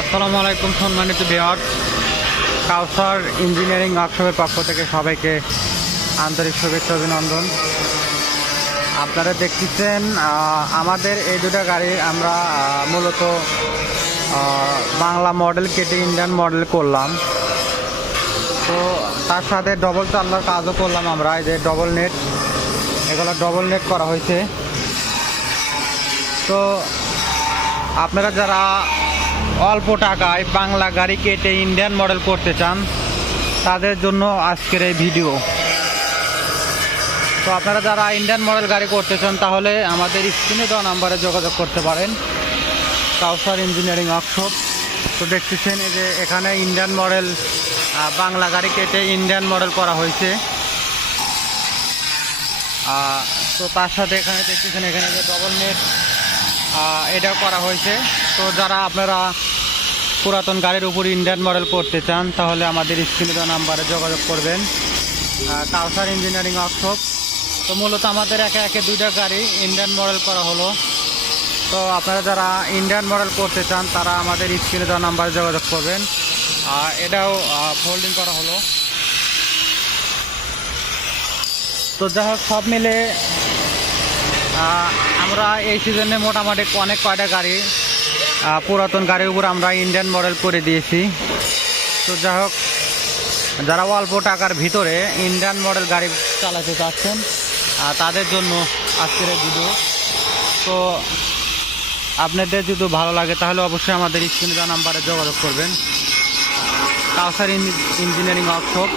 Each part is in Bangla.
আসসালামু আলাইকুম, সম্মানিত বিহার কাউসার ইঞ্জিনিয়ারিং ওয়ার্কশপের পক্ষ থেকে সবাইকে আন্তরিক শুভেচ্ছা, অভিনন্দন। আপনারা দেখতেছেন আমাদের এই দুটো গাড়ি আমরা মূলত বাংলা মডেল কেটে ইন্ডিয়ান মডেল করলাম। তো তার সাথে ডবল চাল্লার কাজও করলাম আমরা, এই যে ডবল নেট এগুলো ডবল নেট করা হয়েছে। তো আপনারা যারা অল্প টাকায় বাংলা গাড়ি কেটে ইন্ডিয়ান মডেল করতে চান, তাদের জন্য আজকের এই ভিডিও তো আপনারা যারা ইন্ডিয়ান মডেল গাড়ি করতে চান, তাহলে আমাদের স্ক্রিনে দেওয়া নাম্বারে যোগাযোগ করতে পারেন। কাউসার ইঞ্জিনিয়ারিং ওয়ার্কশপ তো দেখতেছেন এই যে এখানে ইন্ডিয়ান মডেল বাংলা গাড়ি কেটে ইন্ডিয়ান মডেল করা হয়েছে। তো তার সাথে এখানে দেখতেছেন, এখানে যে ডবল নেট এটাও করা হয়েছে। তো যারা আপনারা পুরাতন গাড়ির উপর ইন্ডিয়ান মডেল করতে চান তাহলে আমাদের স্ক্রিনে দেওয়া নাম্বারে যোগাযোগ করবেন। আহ, কাউসার ইঞ্জিনিয়ারিং ওয়ার্কশপ তো মূলত আমাদের একে একে দুইটা গাড়ি ইন্ডিয়ান মডেল করা হলো। তো আপনারা যারা ইন্ডিয়ান মডেল করতে চান তারা আমাদের স্ক্রিনে দেওয়া নাম্বারে যোগাযোগ করবেন। আর এটাও ফোল্ডিং করা হলো। তো যাই হোক সব মিলে আমরা এই সিজনে মোটামুটি অনেক কয়টা গাড়ি পুরাতন গাড়ির উপর আমরা ইন্ডিয়ান মডেল করে দিয়েছি। তো যাই হোক, যারা অল্প টাকার ভিতরে ইন্ডিয়ান মডেল গাড়ি চালাতে চাচ্ছেন তাদের জন্য আজকের ভিডিও তো আপনাদের যদি ভালো লাগে, তাহলে অবশ্যই আমাদের স্ক্রিনে দেওয়া নাম্বারে যোগাযোগ করবেন। কাউসার ইঞ্জিনিয়ারিং ওয়ার্কশপ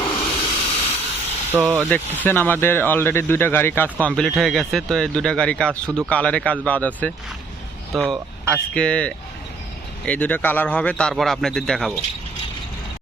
তো দেখতেছেন আমাদের অলরেডি দুইটা গাড়ি কাজ কমপ্লিট হয়ে গেছে। তো এই দুইটা গাড়ি কাজ শুধু কালারে কাজ বাদ আছে। তো আজকে এই দুটো কালার হবে তারপর আপনাদের দেখাবো।